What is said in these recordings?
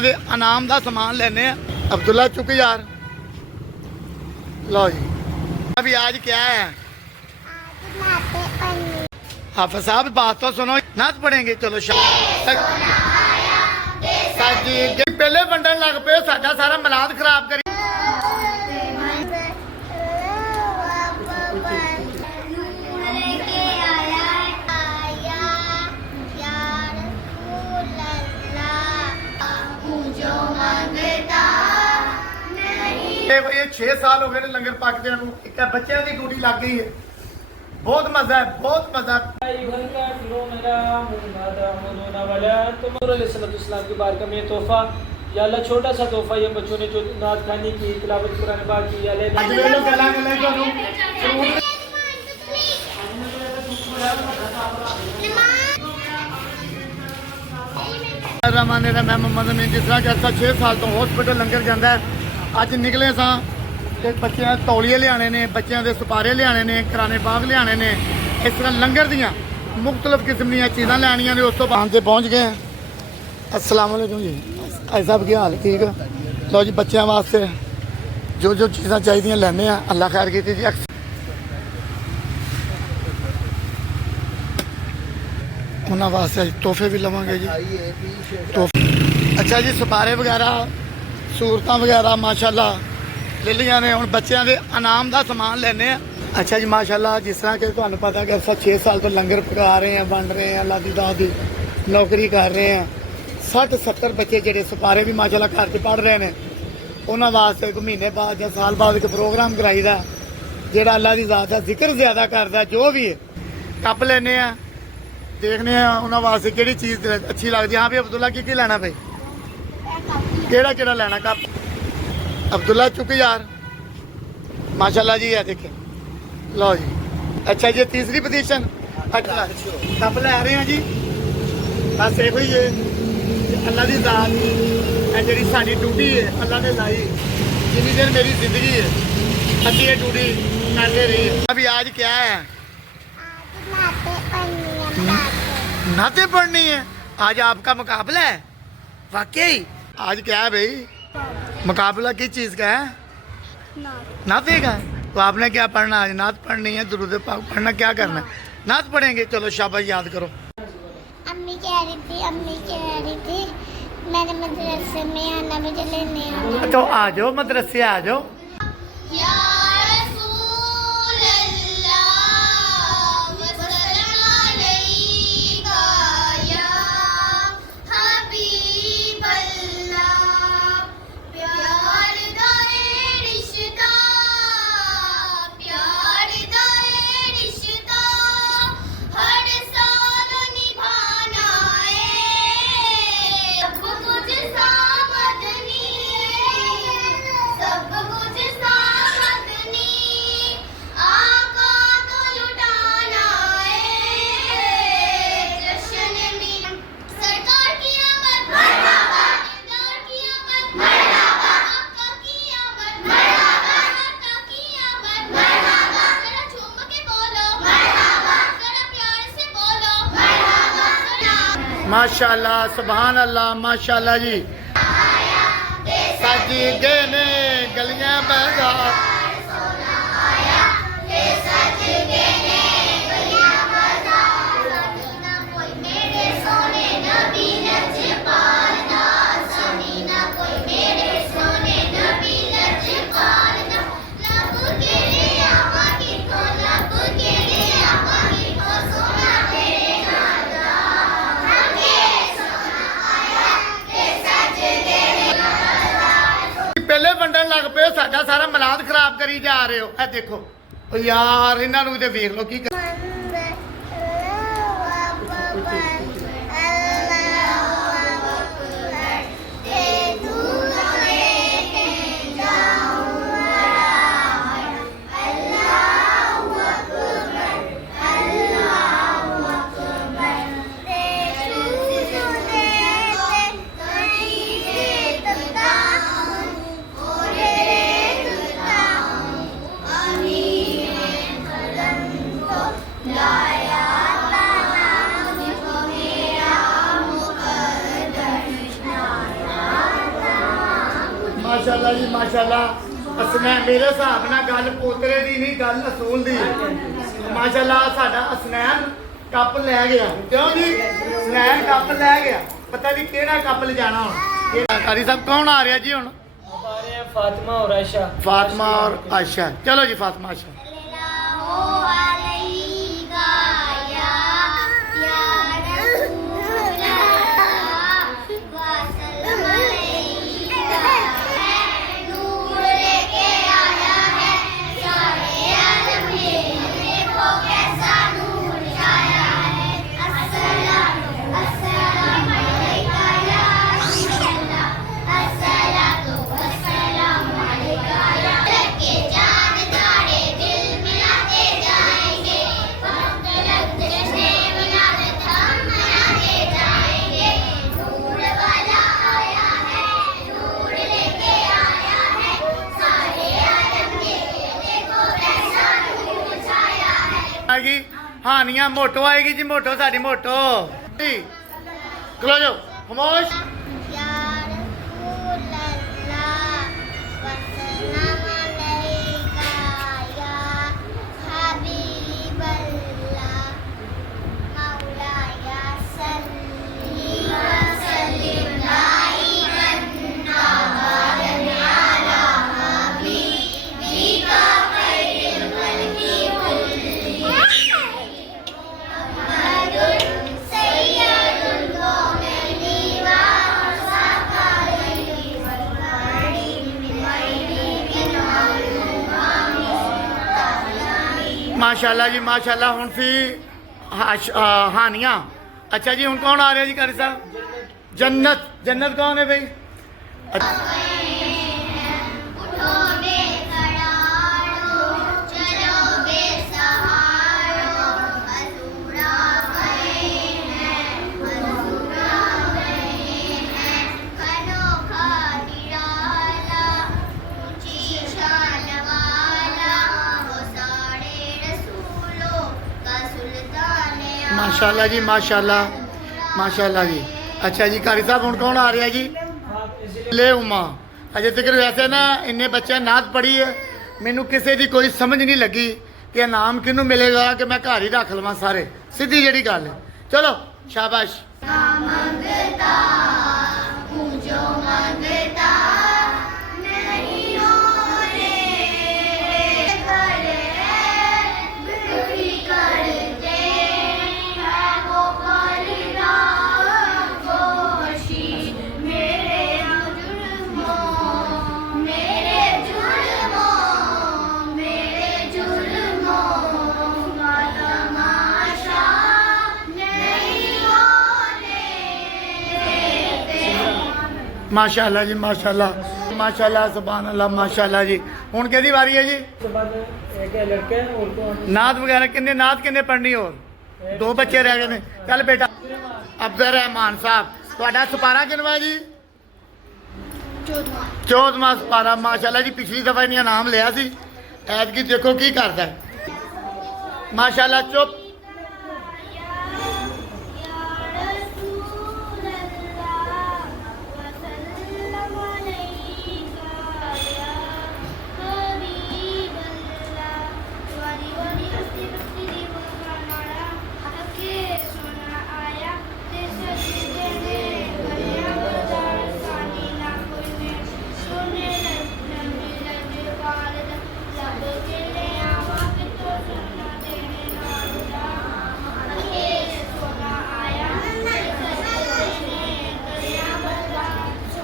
बच्चों के इनाम का समान लेने अब्दुल्ला चुक यार लो जी। अभी आज क्या है हाफिज साहब बात तो सुनो नात पढ़ेंगे चलो पहले वंडन लग पे साडा सारा मिलाद खराब करी ये 6 साल हो गए लंगर पकदे बच्चों की ड्यूटी लग गई है। बहुत मजा है बहुत मजा। की बारगाह में तोहफा या अल्लाह छोटा सा तोहफा ये बच्चों ने जो नात खानी की तिलावत कुरान पाक की या मैं मोहम्मद अमीन जिस तरह कि 6 साल तो हॉस्पिटल लंगर जाता है अज निकले सां बच्चों तौलिए लियाने ने बच्चों के सुपारे लियाने ने कराने बाग लियाने ने इस तरह लंगर दियाँ मुख्तलिफ किस्म दी चीज़ां लैनियां ने। उस तो बाद से पहुँच गए। अस्सलाम वालेकुम जी भाई साहब की हाल ठीक है। लो जी बच्चों वास्ते जो जो चीज़ां चाहिए लैने अल्लाह खैर की जी। उन्होंने वास्ते तोहफे भी लवांगे जी तोहफे। अच्छा जी सुपारे वगैरह सूरत वगैरह माशाल्लाह ले लिया ने हुण बच्चों के इनाम का समान लेने। अच्छा जी माशाल्लाह जिस तरह कि तुहानू पता कि 6 साल तो लंगर पका रहे हैं बन रहे हैं अल्लाह दी दात दी नौकरी कर रहे हैं। 60-70 बच्चे जेडे सुपारे भी माशाल्लाह घर च पढ़ रहे हैं उन्होंने वास्ते एक महीने बाद या साल बाद एक प्रोग्राम कराईदा जेड़ा अल्लाह दी दात का जिक्र ज्यादा करता जो भी है कप लेने देखने उन्होंने वास्ते किहड़ी चीज़ अच्छी लगती। हाँ भी अब्दुल्ला की लेना भाई केड़ा केड़ा लेना कप अब्दुल्ला चुक यार माशाल्लाह जी है देखे लो जी। अच्छा जी तीसरी पोजीशन कप ले रहे हैं जी बस यो ही है अल्लाह की जात जी साड़ी ड्यूटी है अल्लाह ने लाई जिन्नी देर मेरी जिंदगी है अभी ये ड्यूटी करते रही। अभी आज क्या है नाते पढ़नी है आज आपका मुकाबला है वाकई। आज क्या है भाई मुकाबला किस चीज़ का है नाते का। तो आपने क्या पढ़ना आज नात पढ़नी है दुरूद पाक पढ़ना क्या करना है नात पढ़ेंगे चलो शाबाश याद करो। अम्मी कह रही थी मैंने मदरसे में आना मुझे लेने आना। तो आ जाओ मदरसे आ जाओ। माशाल्लाह सुभान अल्लाह माशाल्लाह जी सजी गए ने गलियां बाजार पहले वंडन लग पे साडा सारा मिलाद खराब करी जा रहे हो। ए देखो यार इन्हों वेख लो की ਮਾਸ਼ਾਅੱਲਾ ਜੀ ਮਾਸ਼ਾਅੱਲਾ। ਅਸਨੈਨ ਮੇਰੇ ਹਿਸਾਬ ਨਾਲ ਗੱਲ ਪੋਤਰੇ ਦੀ ਨਹੀਂ, ਗੱਲ ਅਸੂਲ ਦੀ। ਮਾਸ਼ਾਅੱਲਾ ਸਾਡਾ ਅਸਨੈਨ ਕੱਪ ਲੈ ਗਿਆ, ਕਿਉਂ ਜੀ? ਅਸਨੈਨ ਕੱਪ ਲੈ ਗਿਆ, ਪਤਾ ਨਹੀਂ ਕਿਹੜਾ ਕੱਪ ਲਿਜਾਣਾ ਹੁਣ। ਕਾਰੀ ਸਾਹਿਬ ਕੌਣ ਆ ਰਿਹਾ ਜੀ ਹੁਣ? अब आ रहे हैं फातिमा और आयशा। फातिमा और आयशा। चलो जी फातिमा आयशा। आएगी हानिया मोटो आएगी जी, मोटो साड़ी मोटो जी। खलो जाओ खामोश। माशाल्लाह जी माशाल्लाह। हुन सी हानिया। अच्छा जी हुन कौन आ रहा जी कारी साहब? जन्नत। जन्नत कौन है भाई? माशाल्लाह जी माशाल्लाह माशाल्लाह जी। अच्छा जी कारी साहब हुन कौन आ रहा जी? ले उमा। अजे तक वैसे ना इन्ने बच्चे नात पढ़ी है, मैनू किसी की कोई समझ नहीं लगी कि नाम किनू मिलेगा कि मैं घर ही रख लवां सारे, सीधी जी गल है। चलो शाबाश। माशाल्लाह जी माशाल्लाह माशाल्लाह सुभान अल्लाह माशाल्लाह जी। हुन केदी वारी है जी? एक लड़के और नात वगैरह किन्ने नात किन्ने पढ़नी? और दो बच्चे रह गए ने। चल बेटा अब्दुल रहमान साहब ਤੁਹਾਡਾ ਸਪਾਰਾ ਕਿਨਵਾ ਜੀ? 14ਵਾਂ ਸਪਾਰਾ। ਮਾਸ਼ਾਅੱਲਾ ਜੀ ਪਿਛਲੀ ਦਫਾ ਇਹਨੇ ਨਾਮ ਲਿਆ ਸੀ, ਐਤਕੀ ਦੇਖੋ ਕੀ ਕਰਦਾ ਹੈ। ਮਾਸ਼ਾਅੱਲਾ। ਚੁੱਪ।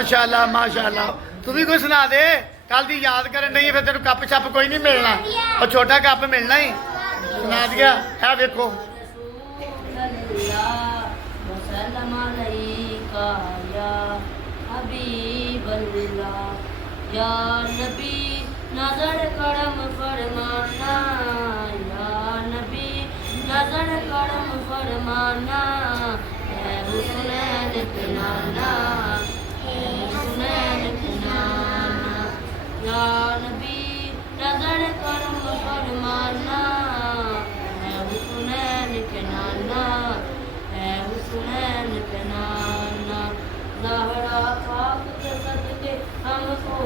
माशाल्लाह माशाल्लाह। तू भी कुछ सुना दे, कल दी याद करन नहीं फिर तेन कप छप कोई नहीं मिलना, और छोटा कप मिलना ही। सुना दिया है देखो। या नबी नजर करम फरमाना, या नबी नजर करम फरमाना, है हुसैन के नाना, है हुसैन के नाना। या नबी नजर करम फरमाना, है हुसैन के नाना, है हुसैन के नाना। ज़हरा पाक के सदके हमको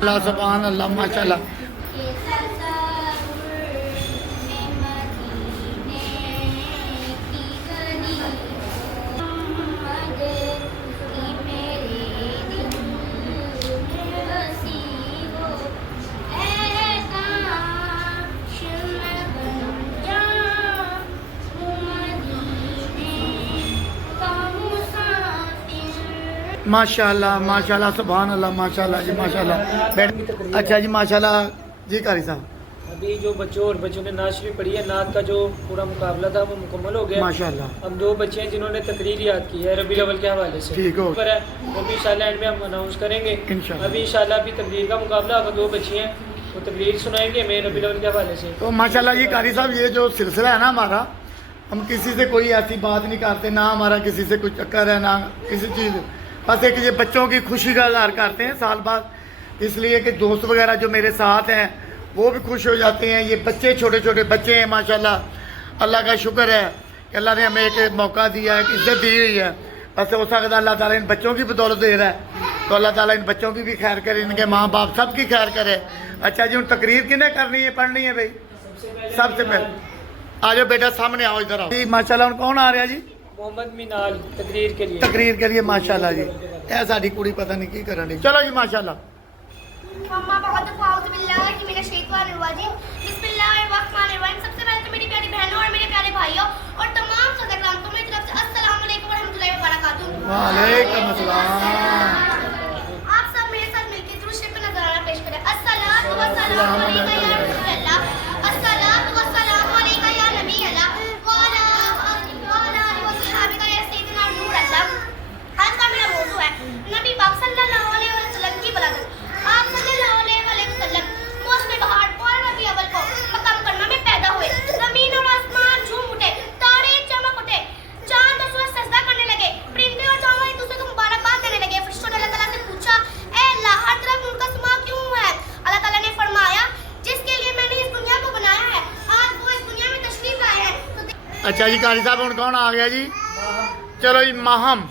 अल्लाह सुभान अल्लाह माशाल्लाह। माशाल्लाह माशाल्लाह सुभान अल्लाह माशाल्लाह जी माशाल्लाह। अच्छा जी माशाल्लाह जी कारी साहब। अभी जो बच्चों और बच्चों ने नाच भी पढ़ी है, नात का जो पूरा मुकाबला था वो मुकम्मल हो गया माशाल्लाह। अब 2 बच्चे हैं जिन्होंने तकरीर याद की है रबी अव्वल के हवाले से, ठीक हो पर है वो भी इंशाल्लाह एंड में हम अनाउंस करेंगे इंशाल्लाह। अभी इंशाल्लाह अभी तकरीर का मुकाबला होगा, 2 बच्चे हैं वो तकरीर सुनाएंगे हमें रबी अव्वल के हवाले से। तो माशाल्लाह जी कारी साहब, ये जो सिलसिला है ना हमारा, हम किसी से कोई ऐसी बात नहीं करते, ना हमारा किसी से कोई चक्कर है ना किसी चीज़, बस एक ये बच्चों की खुशी का इजहार करते हैं साल बाद, इसलिए कि दोस्त वगैरह जो मेरे साथ हैं वो भी खुश हो जाते हैं। ये बच्चे छोटे छोटे बच्चे हैं माशाल्लाह, अल्लाह का शुक्र है कि अल्लाह ने हमें एक मौका दिया है, एक इज्जत दी हुई है। बस हो सकता है अल्लाह ताला इन बच्चों की बदौलत दे रहा है, तो अल्लाह ताला इन बच्चों की भी खैर करे, इनके माँ बाप सब की खैर करे। अच्छा जी, उन तकरीर किन्हें करनी है, पढ़नी है भाई? सबसे पहले आ जाओ बेटा, सामने आओ, इधर आओ जी। माशाल्लाह उन कौन आ रहा है जी? मोहम्मद मिनाल तकरीर के लिए। तकरीर के लिए माशाल्लाह जी। ऐ साडी कुड़ी पता नहीं की करनी। चलो जी माशाल्लाह। अम्मा बहुत फ़ाउज़ बिल्लाहि मिनश शैतानिर रजीम, बिस्मिल्लाहिर्रहमानिर्रहीम। सबसे पहले तो मेरी प्यारी बहनों और मेरे प्यारे भाइयों और तमाम सदरगान को मेरी तरफ से अस्सलाम वालेकुम व रहमतुल्लाहि व बरकातुहू। वालेकुम अस्सलाम। आप सब मेरे साथ मिलकर दुरूद शरीफ का नज़राना पेश करें। अस्सलातु वस्सलामु अलैका या रसूलल्लाह, अस्सलातु वस्सलामु अलैका या नबी अल्लाह, व अला आलिहि व सहाबिका या सय्यिदना नूर अल्लाह। आज का मेरा मौजू है नबी पाक सल्लल्लाहु अलैहि वसल्लम की बलागत। आप सल्लल्लाहु अलैहि वसल्लम मौसम बहार और रबी अव्वल को मक्का मुकर्रमा में पैदा हुए। जमीन और आसमान झूम उठे, तारे चमक उठे, चांद और सूरज सजदा करने लगे, परिंदे और जानवर एक दूसरे को मुबारकबाद देने लगे। फरिश्तों ने अल्लाह ताला से पूछा, ए अल्लाह, हर तरफ नूर का समा क्यों है? अल्लाह ताला ने फरमाया, जिसके लिए मैंने इस दुनिया को बनाया है, आज वो इस दुनिया में तशरीफ लाए हैं। अच्छा जी कारी साहब, उन कौन आ गया जी? चलो जी माहम,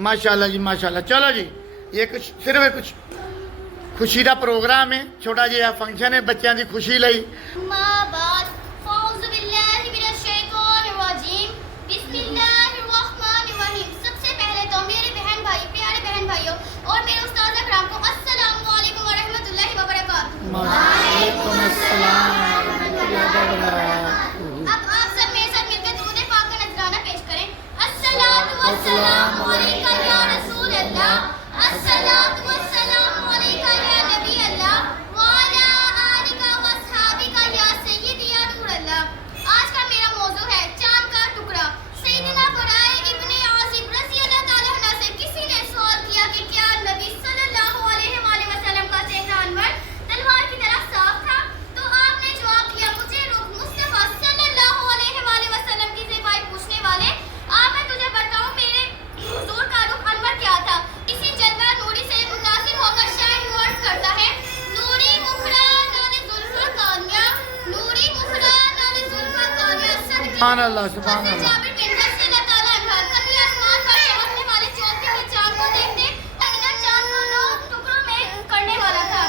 माशाल्लाह जी माशाल्लाह। चलो जी, ये कुछ सिर्फ कुछ खुशी का प्रोग्राम है, छोटा जिहा फंक्शन है बच्चों की खुशी लाई। अम्मा बाद फ़ाउज़ बिल्लाहि मिनश शैतानिर रजीम, बिस्मिल्लाहिर्रहमानिर्रहीम। सबसे पहले तो मेरे बहन भाई, प्यारे बहन भाइयों और मेरे उस्ताद अकराम को अस्सलामु अलैकुम व रहमतुल्लाहि व बरकातुहू। वालेकुम अस्सलाम व रहमतुल्लाहि व बरकातुहू। अब आप सब मेरे साथ मिलकर दुरूद पाक का नजराना पेश करें। अस्सलातु वस्सलामु अलैका या रसूल अल्लाह, अस्सलातु वस्सलामु अलैका या नबी अल्लाह, व अला आलिका व सहाबिका या सय्यिदी या नूर अल्लाह। आज का मेरा मौजू है चांद का टुकड़ा। सैयदना बराए इब्ने आज़िब रज़ी अल्लाह ताला अन्हु से किसी ने सवाल किया कि क्या नबी सल्लल्लाहु अलैहि वसल्लम का चेहरा अनवर तलवार की तरह साफ था? तो आपने जवाब दिया, मुझे रुख मुस्तफा सल्लल्लाहु अलैहि वसल्लम की सिफाई पूछने वाले, आप मैं तुझे बताऊं मेरे हुजूर का रुख अनवर क्या था? इसी जलवा नूरी से मुतासिर होकर शायर वर्ड्स करता है, नूरी मुखरा नाले जुल्फा कानिया, नूरी मुखरा नाले जुल्फा कानिया। सुभान अल्लाह सुभान अल्लाह। जाबिर बिन ज़र से अल्लाह ताला अन्हा कभी आसमान पर चमकने वाले चौथे के चांद को देखते, इधर चांद को 9 टुकड़ों में करने वाला था।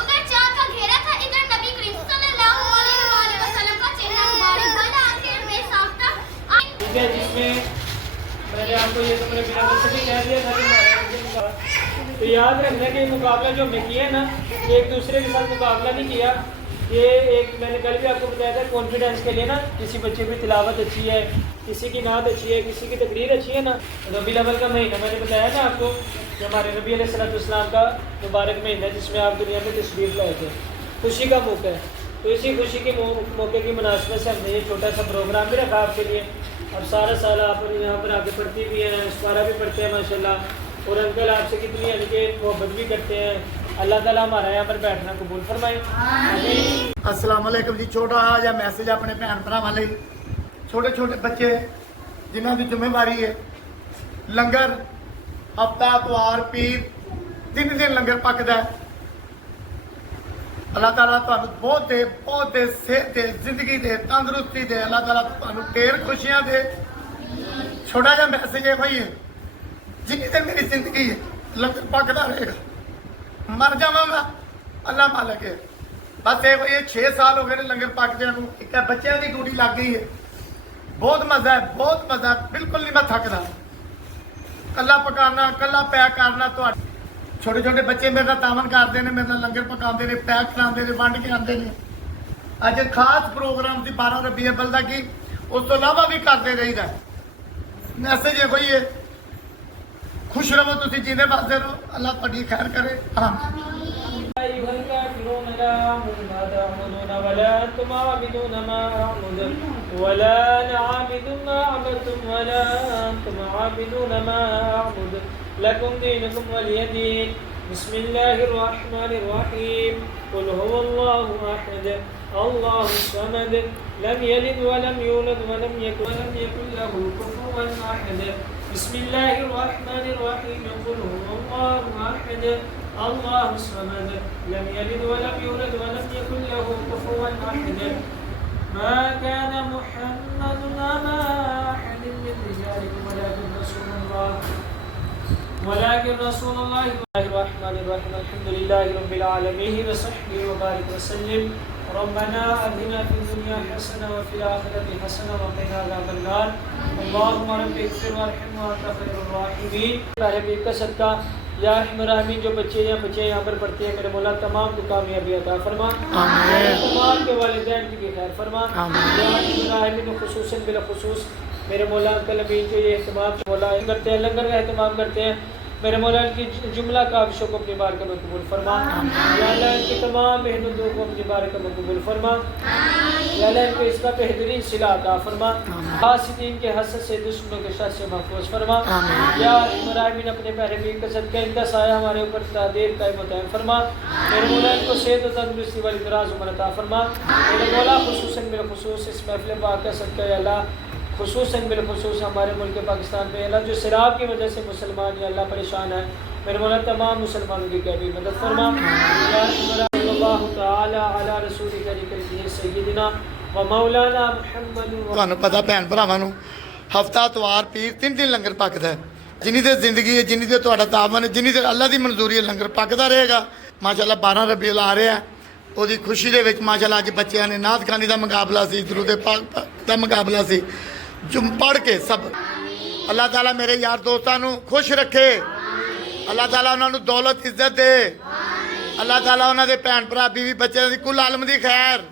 उधर चांद का घेरा था, इधर नबी करीम सल्लल्लाहु अलैहि वसल्लम का चेहरा मुबारक बड़ा आखिर में साफ था। ठीक है, जिसमें मैंने आपको ये तो मेरे बिना वैसे भी कह दिया था कि तो याद रखना कि ये मुकाबला जो हमने किया ना, ये एक दूसरे के साथ मुकाबला नहीं किया। ये एक मैंने कल भी आपको बताया था कॉन्फिडेंस के लिए ना, किसी बच्चे की तिलावत अच्छी है, किसी की नात अच्छी है, किसी की तकरीर अच्छी है ना। रबी अव्वल का महीना मैंने बताया ना आपको कि हमारे नबी अलैहिस्सलाम का मुबारक महीना है जिसमें आप दुनिया में तशरीफ लाए थे, खुशी का मौका है। तो इसी खुशी के मौके की मुनासिबत से हमने ये छोटा सा प्रोग्राम भी रखा आपके लिए। अब सारा साल आप यहाँ पर आके पढ़ती भी हैं, इस्तारा भी पढ़ते हैं माशाल्लाह, और अंकल आपसे कितनी यानी कि मोहब्बत भी करते हैं। अल्लाह ताला हमारा यहाँ पर बैठना कबूल फरमाए। अस्सलाम वालेकुम जी। छोटा जिहा मैसेज अपने भैन भरावां लई, छोटे छोटे बच्चे जिन्हां दी जिम्मेवारी है, लंगर हफ्ता इतवार पीर 3 दिन लंगर पकदा है। अल्लाह ताला तुहानू बहुत दे सेहत दे, जिंदगी दे, तंदुरुस्ती दे। अल्लाह ताला तुहानू ढेर खुशियां दे। छोटा जिहा मैसेज ये होई है, जिन्नी देर मेरी जिंदगी है लंगर पकदा रहेगा, मर जावांगा अल्लाह मालिक है। बस ये 6 साल हो गए ने लंगर पकदे नूं, एक बच्चों की ड्यूटी लग गई है। बहुत मजा है, बहुत मजा है, बिल्कुल नहीं मैं थकदा। कला पकाना, कला पैक करना, तो छोटे छोटे बच्चे मेरे नाल तावन करते हैं, मेरे नाल लंगर पकाते हैं, पैक कराते हैं, वंड के आते हैं। अज खास प्रोग्राम सी 12 रबी अव्वल का कि उस तो इलावा भी करते रहीदा। मैसेज है कोई है, खुश रहो, तुम जीने बसते रहो, अल्लाह तुहाडी खैर करे। हाँ أيها الكافرون لا أعبد ما تعبدون ولا أنتم عابدون ما أعبد ولا أنا عابد ما عبدتم ولا أنتم عابدون ما أعبد لكم دينكم ولي دين. بسم الله الرحمن الرحيم. قل هو الله أحد الله الصمد لم يلد ولم يولد ولم يكن له كفوا أحد. بسم الله الرحمن الرحيم. قل هو الله أحد الله الصمد لم يلد ولم يولد ولم يكن له كفوا أحد. ما كان محمد أبا أحد من رجالكم ولكن رسول الله. الرحمن الرحيم. الحمد لله رب العالمين وصحبه وبارك وسلم. ربنا آتنا في الدنيا حسنة وفي الآخرة حسنة وقنا عذاب النار. اللهم رب اغفر وارحم وأنت خير الراحمين. हबीब का सदका या रहमान रहीम, जो बच्चे यहाँ पर पढ़ते हैं, मेरे मौला तमाम को कामयाबी अता फरमा, तमाम के वालिदैन की भी खैर फरमा। या रहमान रहीम खुसूसन बिलखुसूस मेरे मौला अंकल अमीन जो ये अहतमाम मौला करते हैं, लंगर का अहतमाम करते हैं, मेरे मौला इनकी जुमला काविशों को अपनी बारगाह में कबूल फरमा। या अल्लाह इनकी तमाम मेहनतों को अपनी बारगाह में कबूल फरमा। या अल्लाह इनको इसका बेहतरीन सिला अता फरमा, हासिदीन के हसद से, दुश्मनों के शर से महफूज फरमा। या रहमान अपने प्यारे हबीब का सदका इनका साया हमारे ऊपर तादेर कायम व दायम फरमा। मेरे मौला इनको सेहत और तंदुरुस्ती वाली दराज उम्र अता फरमा। मेरे मौला खुसूसन बिलखुसूस इस महफिल पाक का सदका या अल्लाह खुसूसन बिलखुसूस हमारे मुल्क पाकिस्तान में अल्लाह जो शराब की वजह से मुसलमान या अल्लाह परेशान है, मेरे मौला तमाम मुसलमानों की कैबी मदद फरमा। ਤੁਹਾਨੂੰ ਪਤਾ ਭੈਣ ਭਰਾਵਾਂ ਨੂੰ ਹਫਤਾ ਇਤਵਾਰ ਪੀਰ 3 ਲੰਗਰ ਪੱਕਦਾ ਹੈ। ਜਿੰਨੀ ਦੇਰ ਜ਼ਿੰਦਗੀ ਹੈ, ਜਿੰਨੀ ਦੇਰ ਤੁਹਾਡਾ ਤਾਵਨ ਹੈ, ਜਿੰਨੀ ਦੇਰ ਅੱਲਾ ਦੀ ਮਨਜ਼ੂਰੀ ਹੈ, ਲੰਗਰ ਪੱਕਦਾ ਰਹੇਗਾ। ਮਾਸ਼ਾਅੱਲਾ 12 ਰਬੀਉਲ ਆ ਰਿਹਾ, ਉਹਦੀ ਖੁਸ਼ੀ ਦੇ ਵਿੱਚ ਮਾਸ਼ਾਅੱਲਾ ਅੱਜ ਬੱਚਿਆਂ ਨੇ ਨਾਤ ਖਾਨੀ ਦਾ ਮੁਕਾਬਲਾ ਸੀ, ਦਰੂਦ ਪਾਕ ਦਾ ਮੁਕਾਬਲਾ ਸੀ, ਜੋ ਪੜ੍ਹ ਕੇ ਸਭ ਅੱਲਾਹ ਤਾਲਾ ਮੇਰੇ ਯਾਰ ਦੋਸਤਾਂ ਨੂੰ ਖੁਸ਼ ਰੱਖੇ। ਅੱਲਾਹ ਤਾਲਾ ਉਹਨਾਂ ਨੂੰ ਦੌਲਤ ਇੱਜ਼ਤ ਦੇ। ਅੱਲਾਹ ਤਾਲਾ ਉਹਨਾਂ ਦੇ ਭੈਣ ਭਰਾ ਬੀਵੀ ਬੱਚਿਆਂ ਦੀ ਕੁੱਲ ਆਲਮ ਦੀ ਖੈਰ।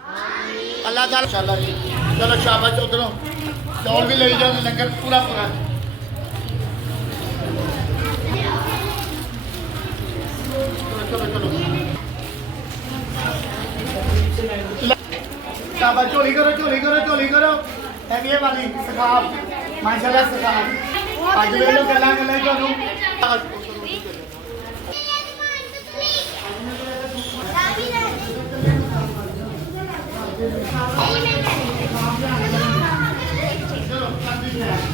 ਅੱਲਾਹ ਤਾਲਾ ਇੰਸ਼ਾਅੱਲਾ ਜੀ। ਚਲੋ ਸ਼ਾਬਾਸ਼, ਉਧਰੋਂ ਚੌਲ ਵੀ ਲਈ ਜਾਓ, ਲੰਗਰ ਪੂਰਾ ਪੂਰਾ। ਚਲੋ ਚਲੋ शाबाश, झोली करो, झोली करो, झोली करो। हैवी वाली सखाब माशाल्लाह सखाब अज वे लो गल्लां गल्लां ਤੁਹਾਨੂੰ चलो